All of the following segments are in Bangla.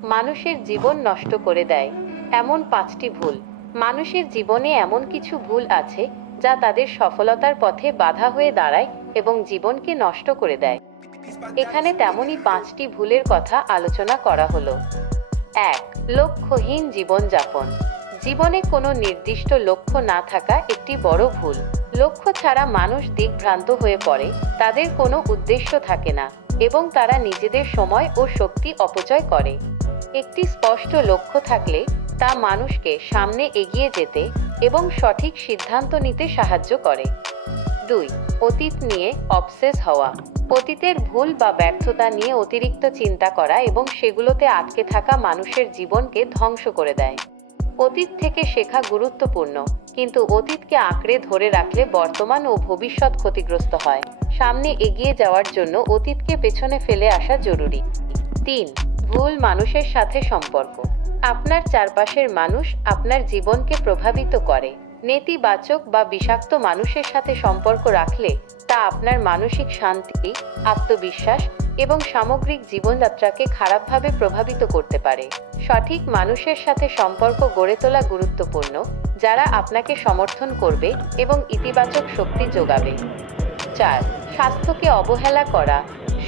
মানুষের জীবন নষ্ট করে দেয় এমন 5টি ভুল। মানুষের জীবনে এমন কিছু ভুল আছে যা তাদের সফলতার পথে বাধা হয়ে দাঁড়ায় এবং জীবনকে নষ্ট করে দেয়। এখানে তেমনই 5টি ভুলের কথা আলোচনা করা হলো। 1. লক্ষ্যহীন জীবনযাপন। জীবনে কোনো নির্দিষ্ট লক্ষ্য না থাকা একটি বড় ভুল। লক্ষ্য ছাড়া মানুষ দিকভ্রান্ত হয়ে পড়ে, তাদের কোনো উদ্দেশ্য থাকে না এবং তারা নিজেদের সময় ও শক্তি অপচয় করে। একটি স্পষ্ট লক্ষ্য থাকলে তা মানুষকে সামনে এগিয়ে যেতে এবং সঠিক সিদ্ধান্ত নিতে সাহায্য করে। 2. অতীত নিয়ে অবসেস হওয়া। অতীতের ভুল বা ব্যর্থতা নিয়ে অতিরিক্ত চিন্তা করা এবং সেগুলোতে আটকে থাকা মানুষের জীবনকে ধ্বংস করে দেয়। অতীত থেকে শেখা গুরুত্বপূর্ণ, কিন্তু অতীতকে আঁকড়ে ধরে রাখলে বর্তমান ও ভবিষ্যৎ ক্ষতিগ্রস্ত হয়। সামনে এগিয়ে যাওয়ার জন্য অতীতকে পেছনে ফেলে আসা জরুরি। 3. ভুল মানুষের সাথে সম্পর্ক। আপনার চারপাশের মানুষ আপনার জীবনকে প্রভাবিত করে। নেতিবাচক বা বিষাক্ত মানুষের সাথে সম্পর্ক রাখলে তা আপনার মানসিক শান্তি, আত্মবিশ্বাস এবং সামগ্রিক জীবনযাত্রাকে খারাপভাবে প্রভাবিত করতে পারে। সঠিক মানুষের সাথে সম্পর্ক গড়ে তোলা গুরুত্বপূর্ণ, যারা আপনাকে সমর্থন করবে এবং ইতিবাচক শক্তি যোগাবে। 4. স্বাস্থ্যকে অবহেলা করা।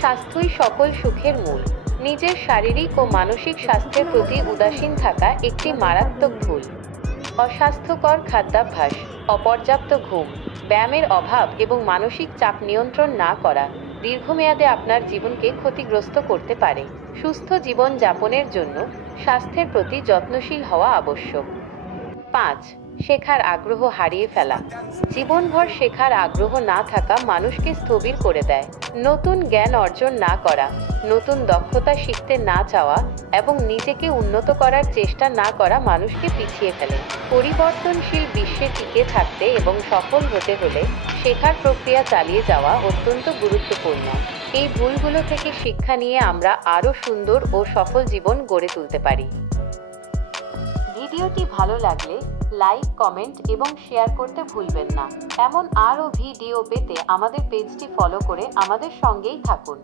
স্বাস্থ্যই সকল সুখের মূল। নিজের শারীরিক ও মানসিক স্বাস্থ্যের প্রতি উদাসীন থাকা একটি মারাত্মক ভুল। অস্বাস্থ্যকর খাদ্যাভ্যাস, অপর্যাপ্ত ঘুম, ব্যায়ামের অভাব এবং মানসিক চাপ নিয়ন্ত্রণ না করা দীর্ঘমেয়াদে আপনার জীবনকে ক্ষতিগ্রস্ত করতে পারে। সুস্থ জীবন যাপনের জন্য স্বাস্থ্যের প্রতি যত্নশীল হওয়া আবশ্যক। 5. শেখার আগ্রহ হারিয়ে ফেলা। জীবনভর শেখার আগ্রহ না থাকা মানুষকে স্থবির করে দেয়। নতুন জ্ঞান অর্জন না করা, নতুন দক্ষতা শিখতে না চাওয়া এবং নিজেকে উন্নত করার চেষ্টা না করা মানুষকে পিছিয়ে ফেলে। পরিবর্তনশীল বিশ্বে টিকে থাকতে এবং সফল হতে হলে শেখার প্রক্রিয়া চালিয়ে যাওয়া অত্যন্ত গুরুত্বপূর্ণ। এই ভুলগুলো থেকে শিক্ষা নিয়ে আমরা আরও সুন্দর ও সফল জীবন গড়ে তুলতে পারি। ভিডিওটি ভালো লাগলে লাইক, কমেন্ট এবং শেয়ার করতে ভুলবেন না। এমন আরও ভিডিও পেতে আমাদের পেজটি ফলো করে আমাদের সঙ্গেই থাকুন।